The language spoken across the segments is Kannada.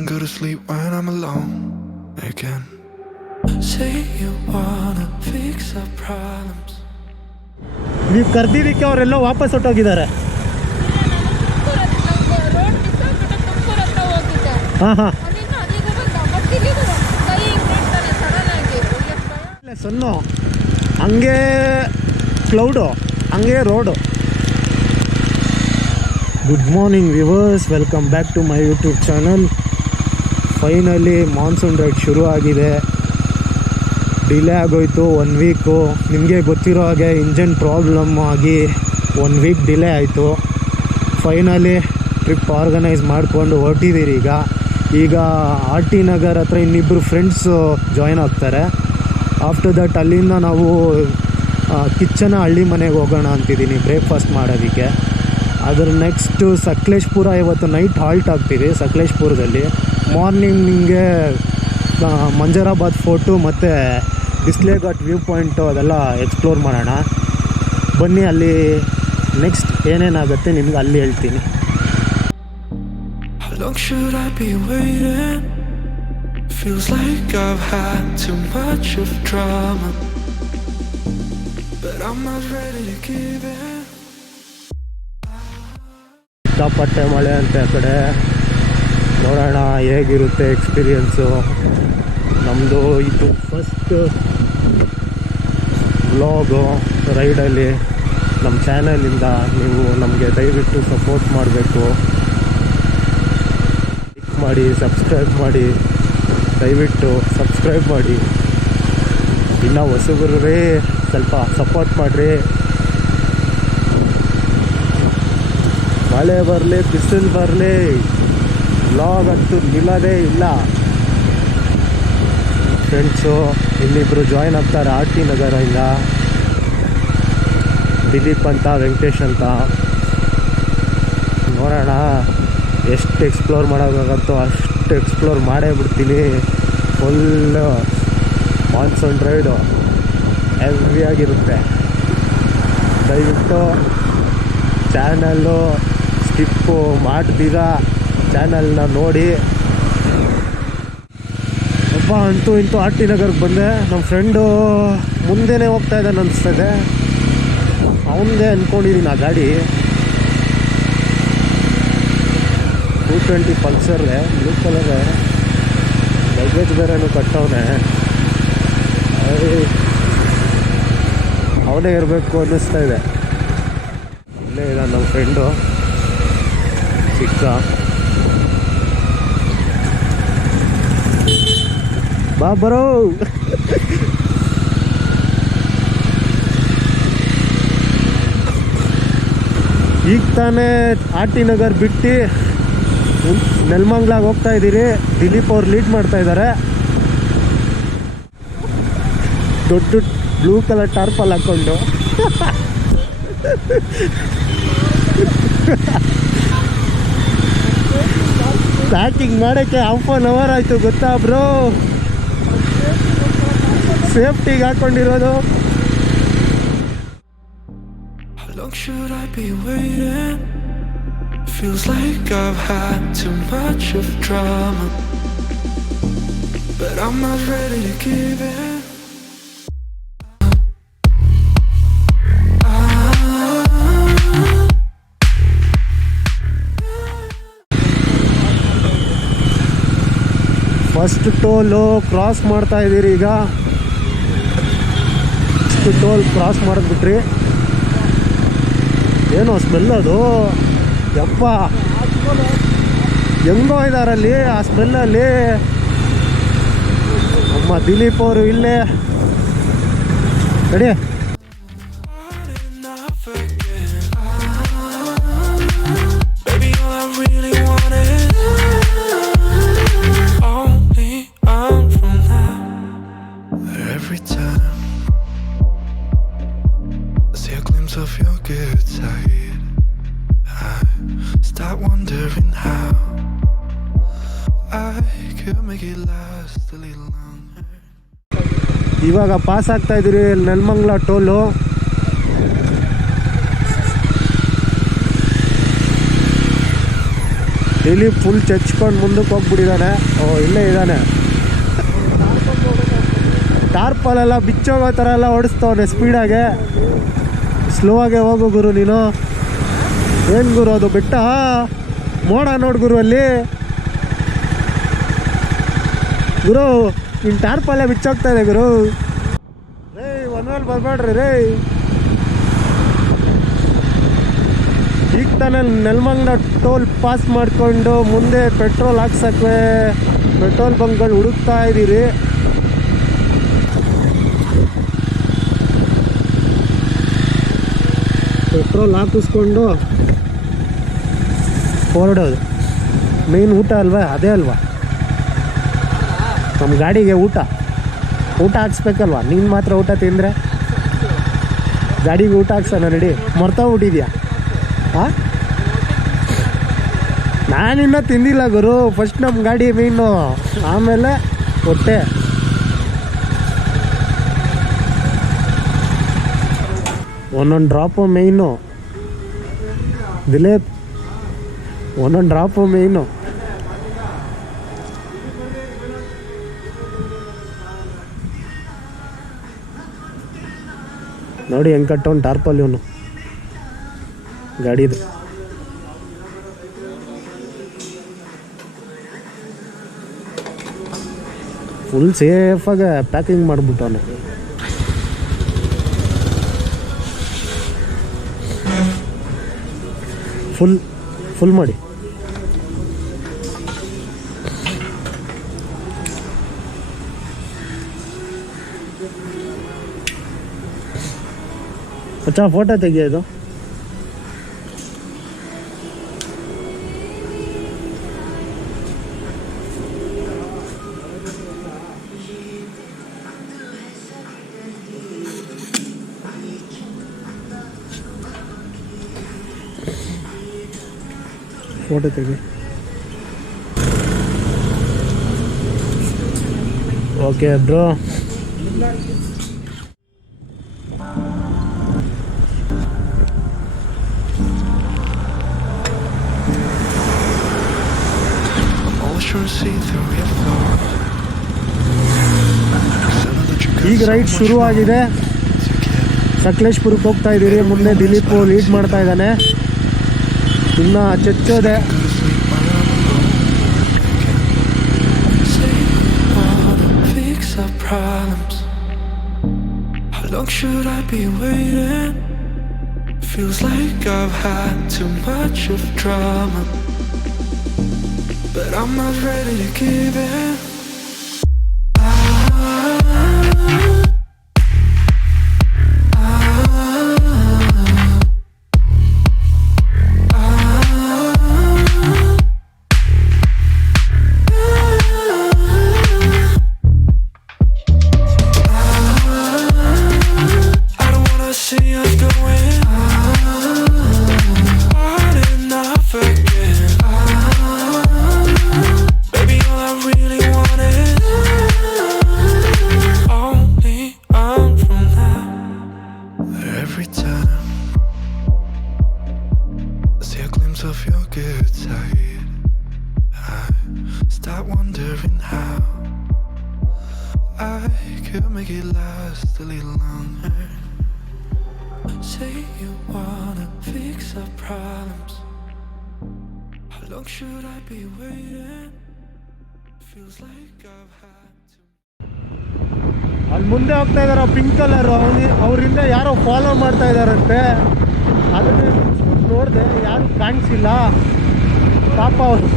can go to sleep when I'm alone again. Say you wanna fix our problems. ನೀವು ಕರ್ದಿದ್ದಕ್ಕೆ ಅವರೆಲ್ಲ ವಾಪಸ್ ಹೊಟ್ಟೋಗಿದ್ದಾರೆ. ಹಾಂ ಹಾಂ ಸೊನ್ನು ಹಂಗೆ ಕ್ಲೌಡು ಹಂಗೆ road. Good morning viewers, welcome back to my YouTube channel. Finally monsoon ride ಶುರು ಆಗಿದೆ. ಡಿಲೇ ಆಗೋಯ್ತು 1 ವೀಕು. ನಿಮಗೆ ಗೊತ್ತಿರೋ ಹಾಗೆ ಇಂಜನ್ ಪ್ರಾಬ್ಲಮ್ ಆಗಿ 1 ವೀಕ್ ಡಿಲೇ ಆಯಿತು. ಫೈನಲಿ ಟ್ರಿಪ್ ಆರ್ಗನೈಸ್ ಮಾಡಿಕೊಂಡು ಹೊರಟಿದ್ದೀರಿ. ಈಗ ಆರ್ ಟಿ ನಗರ್ ಹತ್ರ ಇನ್ನಿಬ್ಬರು ಫ್ರೆಂಡ್ಸು ಜಾಯ್ನ್ ಆಗ್ತಾರೆ. ಆಫ್ಟರ್ ದಟ್ ಅಲ್ಲಿಂದ ನಾವು ಕಿಚ್ಚನ ಹಳ್ಳಿ ಮನೆಗೆ ಹೋಗೋಣ ಅಂತಿದ್ದೀನಿ ಬ್ರೇಕ್ಫಾಸ್ಟ್ ಮಾಡೋದಕ್ಕೆ. ಅದರ ನೆಕ್ಸ್ಟು ಸಕಲೇಶ್ಪುರ ಇವತ್ತು ನೈಟ್ ಹಾಲ್ಟ್ ಆಗ್ತೀವಿ ಸಕಲೇಶ್ಪುರದಲ್ಲಿ. ಮಾರ್ನಿಂಗ್ ನಿಮಗೆ ಮಂಜರಾಬಾದ್ ಫೋರ್ಟು ಮತ್ತು ಬಿಸ್ಲೆ ಘಾಟ್ ವ್ಯೂ ಪಾಯಿಂಟು ಅದೆಲ್ಲ ಎಕ್ಸ್ಪ್ಲೋರ್ ಮಾಡೋಣ. ಬನ್ನಿ, ಅಲ್ಲಿ ನೆಕ್ಸ್ಟ್ ಏನೇನಾಗುತ್ತೆ ನಿಮ್ಗೆ ಅಲ್ಲಿ ಹೇಳ್ತೀನಿ. How long should I be waiting? Feels like I've had too much of drama, but I'm not ready to give in. ಸಿಕ್ಕಾಪಟ್ಟೆ ಮಳೆ ಅಂತ ಆ ಕಡೆ. ನೋಡೋಣ ಹೇಗಿರುತ್ತೆ ಎಕ್ಸ್ಪೀರಿಯನ್ಸು. ನಮ್ಮದು ಇದು ಫಸ್ಟ್ ವ್ಲಾಗು ರೈಡಲ್ಲಿ. ನಮ್ಮ ಚಾನಲಿಂದ ನೀವು ನಮಗೆ ದಯವಿಟ್ಟು ಸಪೋರ್ಟ್ ಮಾಡಬೇಕು. ಲೈಕ್ ಮಾಡಿ, ಸಬ್ಸ್ಕ್ರೈಬ್ ಮಾಡಿ, ದಯವಿಟ್ಟು ಸಬ್ಸ್ಕ್ರೈಬ್ ಮಾಡಿ. ಇನ್ನೂ ಹೊಸಬರೇ ಸ್ವಲ್ಪ ಸಪೋರ್ಟ್ ಮಾಡಿರಿ. ಮಳೆ ಬರಲಿ ಬಿಸಿಲು ಬರಲಿ, ವ್ಲಾಗ್ ಅಂತೂ ನಿಲ್ಲೋದೇ ಇಲ್ಲ. ಫ್ರೆಂಡ್ಸು ಇಲ್ಲಿಬ್ಬರು ಜಾಯ್ನ್ ಆಗ್ತಾರೆ ಆರ್ ಟಿ ನಗರದಿಂದ. ದಿಲೀಪ್ ಅಂತ, ವೆಂಕಟೇಶ್ ಅಂತ. ನೋಡೋಣ ಎಷ್ಟು ಎಕ್ಸ್ಪ್ಲೋರ್ ಮಾಡೋಕ್ಕಾಗತ್ತೋ ಅಷ್ಟು ಎಕ್ಸ್ಪ್ಲೋರ್ ಮಾಡೇ ಬಿಡ್ತೀನಿ. ಫುಲ್ಲು ಮಾನ್ಸೂನ್ ರೈಡು ಹೆವಿಯಾಗಿರುತ್ತೆ. ದಯವಿಟ್ಟು ಚಾನಲ್ಲು ಸ್ಕಿಪ್ಪು ಮಾಡ್ದಿರ ಚಾನಲ್ನ ನೋಡಿ. ಒಬ್ಬ ಅಂತೂ ಇಂತೂ ಆರ್ ಟಿ ನಗರ್ಗೆ ಬಂದೆ. ನಮ್ಮ ಫ್ರೆಂಡು ಮುಂದೆನೇ ಹೋಗ್ತಾ ಇದ್ದಾನೆ ಅನಿಸ್ತದೆ. ಅವನದೇ ಅಂದ್ಕೊಂಡಿದ್ದೀನಿ ಆ ಗಾಡಿ. 220 ಪಲ್ಸರ್ಗೆ ಬ್ಲೂ ಕಲರ್ ಲಗೇಜ್ ಬೇರೆನೂ ಕಟ್ಟವನೆ. ಅವನೇ ಇರಬೇಕು ಅನ್ನಿಸ್ತಾ ಇದೆ. ಇಲ್ಲೇ ಇದ್ದಾನೆ ನಮ್ಮ ಫ್ರೆಂಡು ಚಿಕ್ಕ. ಬಾ ಬರೋ. ಈಗ ತಾನೇ ಆರ್ ಟಿ ನಗರ್ ಬಿಟ್ಟು ನೆಲಮಂಗ್ಲಾಗ ಹೋಗ್ತಾ ಇದ್ದೀರಿ. ದಿಲೀಪ್ ಅವ್ರು ಲೀಡ್ ಮಾಡ್ತಾ ಇದ್ದಾರೆ. ದೊಡ್ಡ ಬ್ಲೂ ಕಲರ್ ಟಾರ್ಪಲ್ ಹಾಕ್ಕೊಂಡು. ಪ್ಯಾಕಿಂಗ್ ಮಾಡೋಕ್ಕೆ 1/2 ಅವರ್ ಆಯಿತು ಗೊತ್ತಾ bro. ಸೇಫ್ಟಿಗೆ ಹಾಕ್ಕೊಂಡಿರೋದು. How long should I be waiting? Feels like I've had too much of drama, but I'm not ready to give in. First toll cross ಮಾಡ್ತಾ ಇದ್ದೀರಿ. ಈಗ ಫಸ್ಟ್ ಟೋಲ್ ಕ್ರಾಸ್ ಮಾಡಿದ್ಬಿಟ್ರಿ. ಏನೋ ಸ್ಮೆಲ್ ಅದು, ಯಪ್ಪ ಹೆಂಗೋ ಇದ್ದಾರಲ್ಲಿ ಆ ಸ್ಮೆಲ್ಲಲ್ಲಿ. ನಮ್ಮ ದಿಲೀಪ್ ಅವರು ಇಲ್ಲೇ ready. Of your good side, I start wondering how I could make it last a little longer. ಇವಾಗ ಪಾಸ್ ಆಗ್ತಾ ಇದ್ದೀರಿ ನೆಲಮಂಗ್ಲ ಟೋಲು. ಇಲ್ಲಿ ಫುಲ್ ಚಚ್ಕೊಂಡು ಮುಂದಕ್ಕೆ ಹೋಗ್ಬಿಟ್ಟಿದ್ದಾನೆ. ಇಲ್ಲೇ ಇದ್ದಾನೆ. ಟಾರ್ಪಲೆಲ್ಲ ಬಿಚ್ಚೋಗೋ ಥರ ಎಲ್ಲ ಓಡಿಸ್ತವನೆ ಸ್ಪೀಡಾಗೆ. ಸ್ಲೋ ಆಗೇ ಹೋಗು ಗುರು ನೀನು. ಏನು ಗುರು ಅದು ಬೆಟ್ಟ ಮೋಡ ನೋಡು ಗುರು ಅಲ್ಲಿ. ಗುರು ನಿನ್ನ ಟಾರ್ಪಲ್ಲೇ ಬಿಚ್ಚೋಗ್ತಾ ಇದೆ ಗುರು. ರೇ ಒಂದ್ಮೇಲೆ ಬರಬೇಡ್ರಿ ರೇ. ಈಗ ತಾನೇ ನೆಲಮಂಗಲ ಟೋಲ್ ಪಾಸ್ ಮಾಡಿಕೊಂಡು ಮುಂದೆ ಪೆಟ್ರೋಲ್ ಹಾಕ್ಸಕ್ಕೆ ಪೆಟ್ರೋಲ್ ಬಂಕ್ಗಳು ಹುಡುಕ್ತಾ ಇದ್ದೀರಿ. ಪೆಟ್ರೋಲ್ ಹಾಕಿಸ್ಕೊಂಡು ಹೊರಡೋದು. ಮೇನ್ ಊಟ ಅಲ್ವಾ, ಅದೇ ಅಲ್ವಾ ನಮ್ಮ ಗಾಡಿಗೆ ಊಟ ಹಾಕ್ಸ್ಬೇಕಲ್ವಾ. ನೀನು ಮಾತ್ರ ಊಟ ತಿಂದರೆ ಗಾಡಿಗೆ ಊಟ ಹಾಕ್ಸೋಣ ನಡಿ. ಮರ್ತೋಗ್ಬಿಟ್ಟಿದ್ಯಾ? ಹಾಂ, ನಾನಿನ್ನೂ ತಿಂದಿಲ್ಲ ಗುರು. ಫಸ್ಟ್ ನಮ್ಮ ಗಾಡಿ ಮೇಯ್ನು, ಆಮೇಲೆ ಹೊಟ್ಟೆ. ಒಂದೊಂದು ಡ್ರಾಪು ಮೇಯ್ನು ದಿಲೀಪ್, ಒಂದೊಂದು ಡ್ರಾಪು ಮೇಯ್ನು. ನೋಡಿ ಹೆಂಗೆ ಕಟ್ಟೋನು ಟಾರ್ಪಲ್ ಇವನು ಗಾಡಿದು. ಫುಲ್ ಸೇಫಾಗಿ ಪ್ಯಾಕಿಂಗ್ ಮಾಡಿಬಿಟ್ಟವನು. ಫುಲ್ ಮಾಡಿ. ಅಚ್ಚಾ ಫೋಟೋ ತೆಗಿಯೋದು. ಫೋಟೋ ತೆಗಿ. Okay bro. ಈಗ ರೈಡ್ ಶುರು ಆಗಿದೆ. ಸಕಲೇಶ್ಪುರಕ್ಕೆ ಹೋಗ್ತಾ ಇದ್ದೀರಿ. ಮುಂದೆ ದಿಲೀಪ್ ಲೀಡ್ ಮಾಡ್ತಾ ಇದ್ದಾನೆ. ಇನ್ನು ಚಚ್ಚೋದೆ. How long should I be waiting? Feels like I've had too much of drama, but I'm not ready to give in. ಅಲ್ಲಿ ಮುಂದೆ ಹೋಗ್ತಾ ಇದಾರೆ ಪಿಂಕ್ ಕಲರು. ಅವರಿಂದ ಯಾರೋ ಫಾಲೋ ಮಾಡ್ತಾ ಇದಾರಂತೆ. ಅದನ್ನೇ ನೋಡಿದೆ, ಯಾರು ಕಾಣಿಸಿಲ್ಲ ಪಾಪ. ಅವರು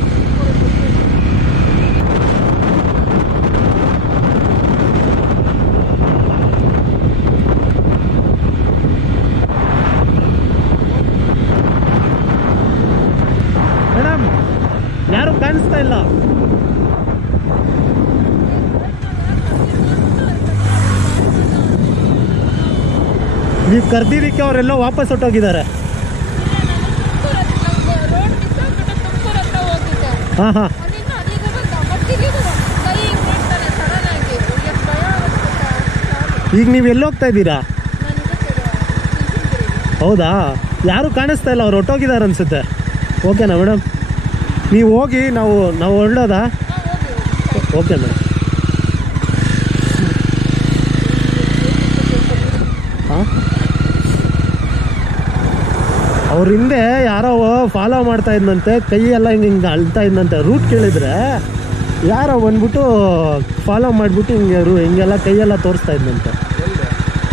ಮೇಡಮ್ ಯಾರು ಕಾಣಿಸ್ತಾ ಇಲ್ಲ. ನೀವು ಕರ್ದಿದ್ದಕ್ಕೆ ಅವರೆಲ್ಲ ವಾಪಸ್ ಹೊಟ್ಟೋಗಿದ್ದಾರೆ. ಹಾಂ ಹಾಂ. ಈಗ ನೀವು ಎಲ್ಲಿ ಹೋಗ್ತಾ ಇದ್ದೀರಾ? ಹೌದಾ, ಯಾರು ಕಾಣಿಸ್ತಾ ಇಲ್ಲ, ಅವ್ರು ಹೊಟ್ಟೋಗಿದ್ದಾರೆ ಅನಿಸುತ್ತೆ. ಓಕೆನಾ ಮೇಡಮ್? ನೀವು ಹೋಗಿ ನಾವು ಹೊರಡೋದಾ? Okay madam. ಹಾಂ, ಅವ್ರ ಹಿಂದೆ ಯಾರೋ ಫಾಲೋ ಮಾಡ್ತಾ ಇದ್ದಂತೆ, ಕೈ ಎಲ್ಲ ಹಿಂಗೆ ಅಳ್ತಾ ಇದ್ದಂತೆ. ರೂಟ್ ಕೇಳಿದ್ರೆ ಯಾರೋ ಬಂದ್ಬಿಟ್ಟು ಫಾಲೋ ಮಾಡಿಬಿಟ್ಟು ಹಿಂಗೆಲ್ಲ ಕೈಯೆಲ್ಲ ತೋರಿಸ್ತಾ ಇದ್ದಂತೆ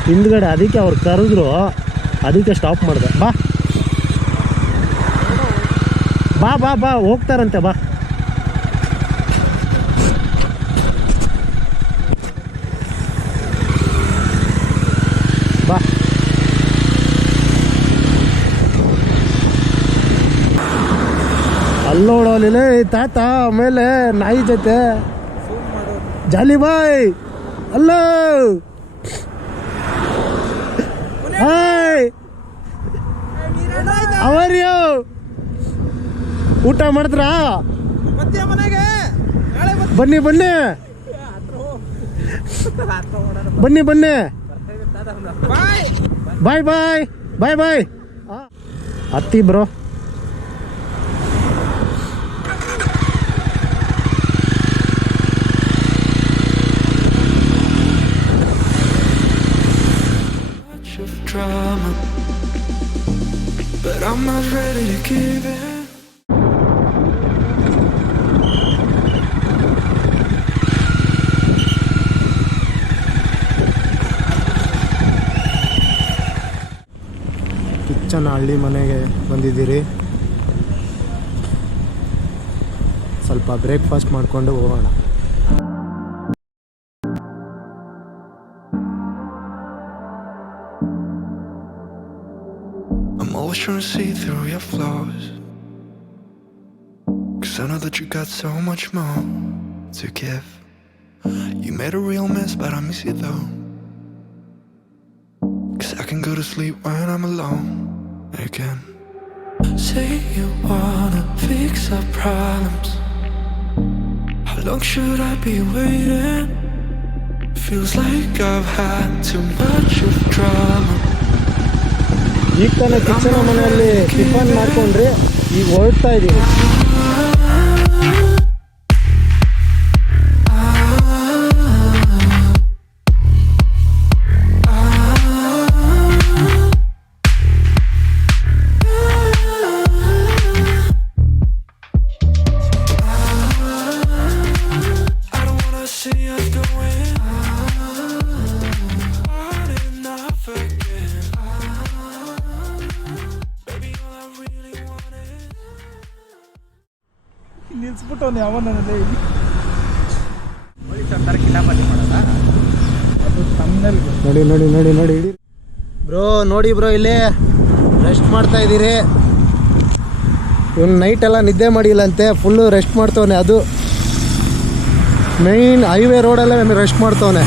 ಹಿಂದ್ಗಡೆ. ಅದಕ್ಕೆ ಅವ್ರು ಕರೆದ್ರು, ಅದಕ್ಕೆ ಸ್ಟಾಪ್ ಮಾಡಿದೆ. ಬಾ ಬಾ ಬಾ ಬಾ ಹೋಗ್ತಾರಂತೆ, ಬಾ. ಬಾ ಅಲ್ಲೋಡೋಲಿಲ್ಲ ತಾತ. ಆಮೇಲೆ ನಾಯಿ ಜೊತೆ ಜಾಲಿ ಬಾಯ್. ಅಲ್ಲೋ ಹಾಯ್, ಅವರ್ಯೋ ಊಟ ಮಾಡಿದ್ರಾ? ಬನ್ನಿ ಬನ್ನಿ ಬನ್ನಿ ಬನ್ನಿ. ಬಾಯ್ ಬಾಯ್ ಬಾಯ್ ಬಾಯ್. ಹತ್ತಿ bro. Drama, but I'm not ready to give in. ಕಿಚ್ಚನ ಹಳ್ಳಿ ಮನೆಗೆ ಬಂದಿದ್ದೀರಿ. ಸ್ವಲ್ಪ ಬ್ರೇಕ್ಫಾಸ್ಟ್ ಮಾಡಿಕೊಂಡು ಹೋಗೋಣ. I'm always trying to see through your flaws, 'cause I know that you got so much more to give. You made a real mess, but I miss you though, 'cause I can go to sleep when I'm alone again. Say you wanna fix our problems. How long should I be waiting? Feels like I've had too much of drama. ಈಗ ತಾನೇ ಕಿಚ್ಚನ ಮನೆಯಲ್ಲಿ ಟಿಫನ್ ಮಾಡ್ಕೊಂಡ್ರಿ, ಈಗ ಹೊರಡ್ತಾ ಇದ್ದೀವಿ. ನಿಲ್ಸ್ಬಿಟ್ಟು ಯಾವನಲ್ಲಿ ನೋಡಿ ನೋಡಿ ನೋಡಿ ನೋಡಿ ಬ್ರೋ. ನೋಡಿ ಬ್ರೋ, ಇಲ್ಲಿ ರೆಸ್ಟ್ ಮಾಡ್ತಾ ಇದ್ದೀರಿ. ಇವನು ನೈಟ್ ಎಲ್ಲ ನಿದ್ದೆ ಮಾಡಿಲ್ಲಂತೆ, ಫುಲ್ಲು ರೆಸ್ಟ್ ಮಾಡ್ತವನೆ. ಅದು ಮೈನ್ ಹೈವೇ ರೋಡಲ್ಲೇ ರೆಸ್ಟ್ ಮಾಡ್ತವನೆ.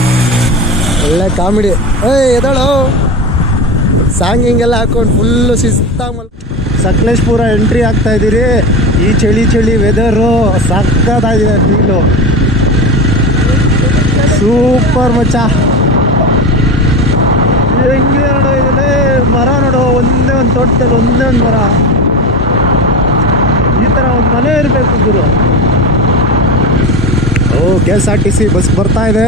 ಒಳ್ಳೆ ಕಾಮಿಡಿ. ಎದಳು ಸಾಂಗ್ ಹಿಂಗೆಲ್ಲ ಹಾಕೊಂಡು ಫುಲ್ಲು ಶಿಸ್ತಾಗಿ ಸಕಲೇಶ್ಪುರ ಎಂಟ್ರಿ ಆಗ್ತಾ ಇದ್ದೀರಿ. ಈ ಚಳಿ ವೆದರು ಸಕ್ಕತ್ತಾಗಿದೆ. ಫೀಲು ಸೂಪರ್ ಮಚ್ಚ. ಹೆಂಗಿದೆ ನೋಡೋ ಇದನ್ನೇ ಮರ ನೋಡೋ, ಒಂದೇ ಒಂದು ತೋಟದಲ್ಲಿ ಒಂದೇ ಒಂದು ಮರ. ಈ ಥರ ಒಂದು ಮನೆ ಇರಬೇಕು ಗುರು. KSRTC ಬಸ್ ಬರ್ತಾ ಇದೆ.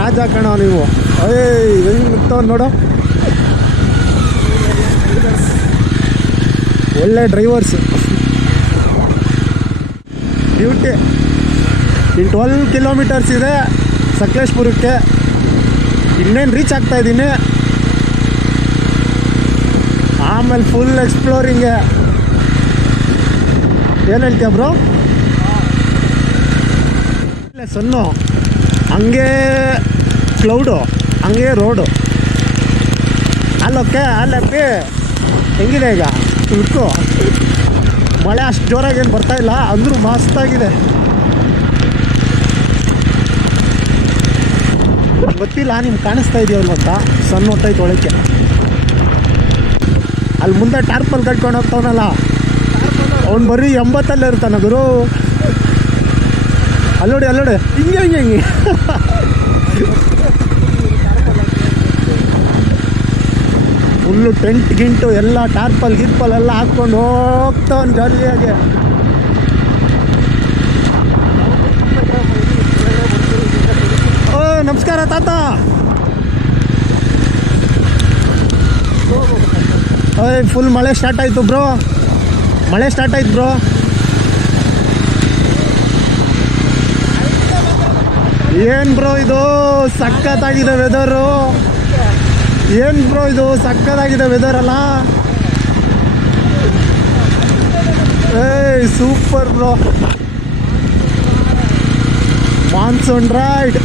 ರಾಜ ಕಣೋ ನೀವು. ಹೆಂಗೆ ನಿಂತವ್ನು ನೋಡು. ಒಳ್ಳೆ ಡ್ರೈವರ್ಸ್. ಡ್ಯೂಟಿ ಇನ್ನು 12 ಕಿಲೋಮೀಟರ್ಸ್ ಇದೆ ಸಕಲೇಶ್ಪುರಕ್ಕೆ. ಇನ್ನೇನು ರೀಚ್ ಆಗ್ತಾ ಇದ್ದೀನಿ. ಆಮೇಲೆ ಫುಲ್ ಎಕ್ಸ್ಪ್ಲೋರಿಂಗೆ. ಏನು ಹೇಳ್ತೀಯ ಬ್ರೋ? ಇಲ್ಲ ಸನ್ನು, ಹಂಗೆ ಕ್ಲೌಡು, ಹಂಗೆ ರೋಡು. ಅಲ್ಲೋಕೆ ಅಲ್ಲಪ್ಪಿ ಹೆಂಗಿದೆ ಈಗ ಉಳ್ಕೊ. ಮಳೆ ಅಷ್ಟು ಜೋರಾಗಿ ಏನು ಬರ್ತಾಯಿಲ್ಲ, ಅಂದರೂ ಮಸ್ತಾಗಿದೆ. ಗೊತ್ತಿಲ್ಲ ನಿಮ್ಗೆ ಕಾಣಿಸ್ತಾ ಇದೆಯಲ್ಲ ಅಂತ. ಸಣ್ಣ ಹೊತ್ತೈತೆ ಒಳಕ್ಕೆ. ಅಲ್ಲಿ ಮುಂದೆ ಟಾರ್ಪಲ್ ಕಟ್ಕೊಂಡು ಹೋಗ್ತಾವನಲ್ಲ, ಅವ್ನು ಬರೀ 80 ಇರ್ತಾನೆ ಗುರು. ಅಲ್ಲೋಡಿ ಹಿಂಗೆ ಫುಲ್ಲು ಟೆಂಟ್ ಗಿಂಟು ಎಲ್ಲ ಟಾರ್ಪಲ್ ಗಿರ್ಪಲ್ ಎಲ್ಲ ಹಾಕ್ಕೊಂಡು ಹೋಗ್ತಾವನು ಜಾಲಿಯಾಗೆ. ತಾತ ಫುಲ್ ಮಳೆ ಸ್ಟಾರ್ಟ್ ಆಯ್ತು ಬ್ರೋ. ಮಳೆ ಸ್ಟಾರ್ಟ್ ಆಯ್ತು ಬ್ರೋ. ಏನ್ ಬ್ರೋ ಇದು ಸಖತ್ತಾಗಿದೆ ವೆದರು. ಏನ್ ಬ್ರೋ ಇದು ಸಖತ್ತಾಗಿದೆ ವೆದರ್ ಅಲ್ಲ. ಏಯ್ ಸೂಪರ್ ಬ್ರೋ. Monsoon ride.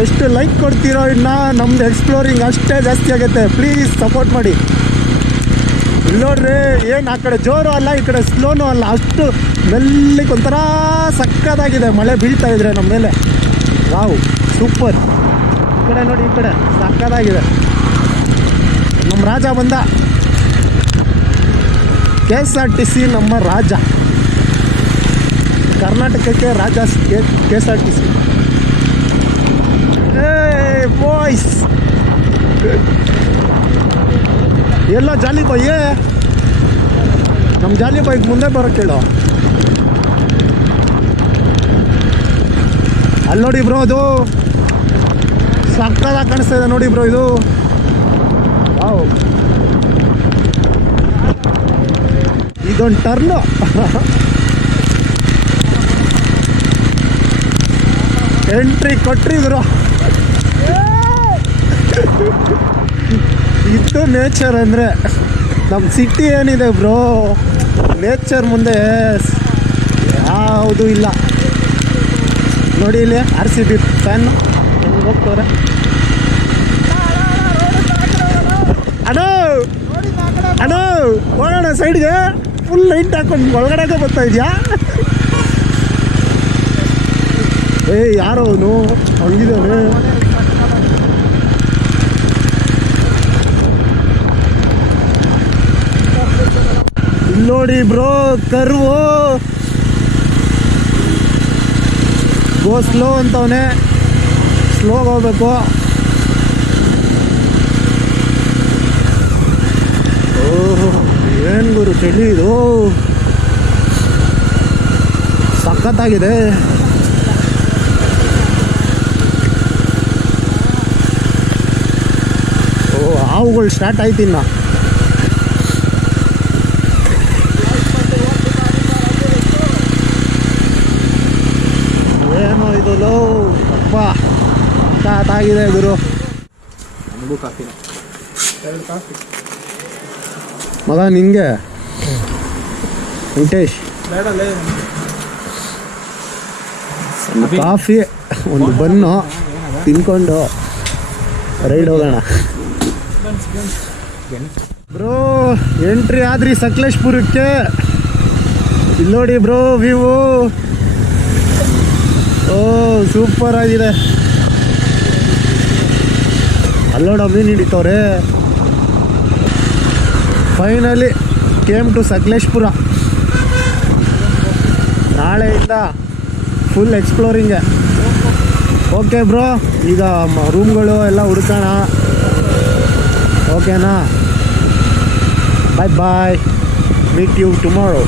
ಎಷ್ಟು ಲೈಕ್ ಕೊಡ್ತೀರೋ ಇನ್ನು ನಮ್ದು ಎಕ್ಸ್ಪ್ಲೋರಿಂಗ್ ಅಷ್ಟೇ ಜಾಸ್ತಿ ಆಗುತ್ತೆ. ಪ್ಲೀಸ್ ಸಪೋರ್ಟ್ ಮಾಡಿ. ಇಲ್ಲಿ ನೋಡ್ರಿ, ಏನು ಆ ಕಡೆ ಜೋರು ಅಲ್ಲ, ಈ ಕಡೆ ಸ್ಲೋನು ಅಲ್ಲ, ಅಷ್ಟು ಮೆಲ್ಲಿಗೆ ಒಂಥರ ಸಕ್ಕತ್ತಾಗಿದೆ. ಮಳೆ ಬೀಳ್ತಾ ಇದ್ರೆ ನಮ್ಮ ಮೇಲೆ. Wow super. ಈ ಕಡೆ ನೋಡಿ, ಈ ಕಡೆ ಸಕ್ಕತ್ತಾಗಿದೆ. ನಮ್ಮ ರಾಜ ಬಂದ. KSRTC ನಮ್ಮ ರಾಜ. ಕರ್ನಾಟಕಕ್ಕೆ ರಾಜ KSRTC. ಬಾಯ್ಸ್ ಎಲ್ಲ ಜಾಲಿ ಬಾಯ್. ನಮ್ಮ ಜಾಲಿ ಬಾಯ್ಗೆ ಮುಂದೆ ಬರೋಕ್ಕೆ ಹೇಳೋ. ಅಲ್ಲಿ ನೋಡಿ ಬ್ರೋ, ಅದು ಸಕ್ಕತ್ತಾಗಿ ಕಾಣಿಸ್ತಾ ಇದೆ ನೋಡಿ ಬ್ರೋ ಇದು. ವಾವ್, ಇದೊಂದು ಟರ್ನು. ಎಂಟ್ರಿ ಕೊಟ್ರಿ ಬ್ರೋ. ಇದು ನೇಚರ್ ಅಂದರೆ. ನಮ್ಮ ಸಿಟಿ ಏನಿದೆ ಬ್ರೋ, ನೇಚರ್ ಮುಂದೆ ಯಾವುದು ಇಲ್ಲ. ನೋಡಿ ಇಲ್ಲಿ RCB ಫ್ಯಾನ್ ಹೆಂಗೆ ಹೋಗ್ತವ್ರೆ. ಅನೋ ಅನೋ ಹೋಗೋಣ ಸೈಡ್ಗೆ. ಫುಲ್ ಲೈಟ್ ಹಾಕೊಂಡು ಒಳಗಡೆಗೆ ಬರ್ತಾ ಇದೆಯಾ. ಯಾರೋ ಅವನು ಹಂಗಿದ್ದಾನೆ. ನೋಡಿ ಬ್ರೋ, ಕರ್ವು ಗೋ ಸ್ಲೋ ಅಂತವನೇ. ಸ್ಲೋಗೆ ಹೋಗ್ಬೇಕು. ಓಹೋ, ಏನು ಗುರು ಚಳಿ ಇದು, ಸಖತ್ತಾಗಿದೆ. ಹಾವುಗಳು ಸ್ಟಾರ್ಟ್ ಆಯ್ತು ಇನ್ನು. ಏನೋ ಇದು ಲೋ ಅಪ್ಪ, ಸಖತ್ತಾಗಿದೆ ಗುರು. ನನಗೂ ಕಾಫಿನ 2 ಕಾಫಿ ಮಗ ನಿಂಗೆ. ವೆಂಕಟೇಶ್ ಬೇಡಲೇ. ಒಂದು ಕಾಫಿ, ಒಂದು ಬನ್ನು ತಿನ್ಕೊಂಡು ರೈಡ್ ಹೋಗೋಣ ಬ್ರೋ. ಎಂಟ್ರಿ ಆದ್ರಿ ಸಕಲೇಶ್ಪುರಕ್ಕೆ. ಇಲ್ಲಿ ನೋಡಿ ಬ್ರೋ ವ್ಯೂ. ಓ ಸೂಪರ್ ಆಗಿದೆ. ಅಲ್ಲೋಡ ಮೀನು ಹಿಡಿತವ್ರೆ. Finally came to Sakleshpur. ನಾಳೆಯಿಂದ ಫುಲ್ ಎಕ್ಸ್ಪ್ಲೋರಿಂಗೆ. ಓಕೆ ಬ್ರೋ, ಈಗ ರೂಮ್ಗಳು ಎಲ್ಲ ಹುಡ್ಕೋಣ. ಓಕೆನಾ? Bye bye. Meet you tomorrow.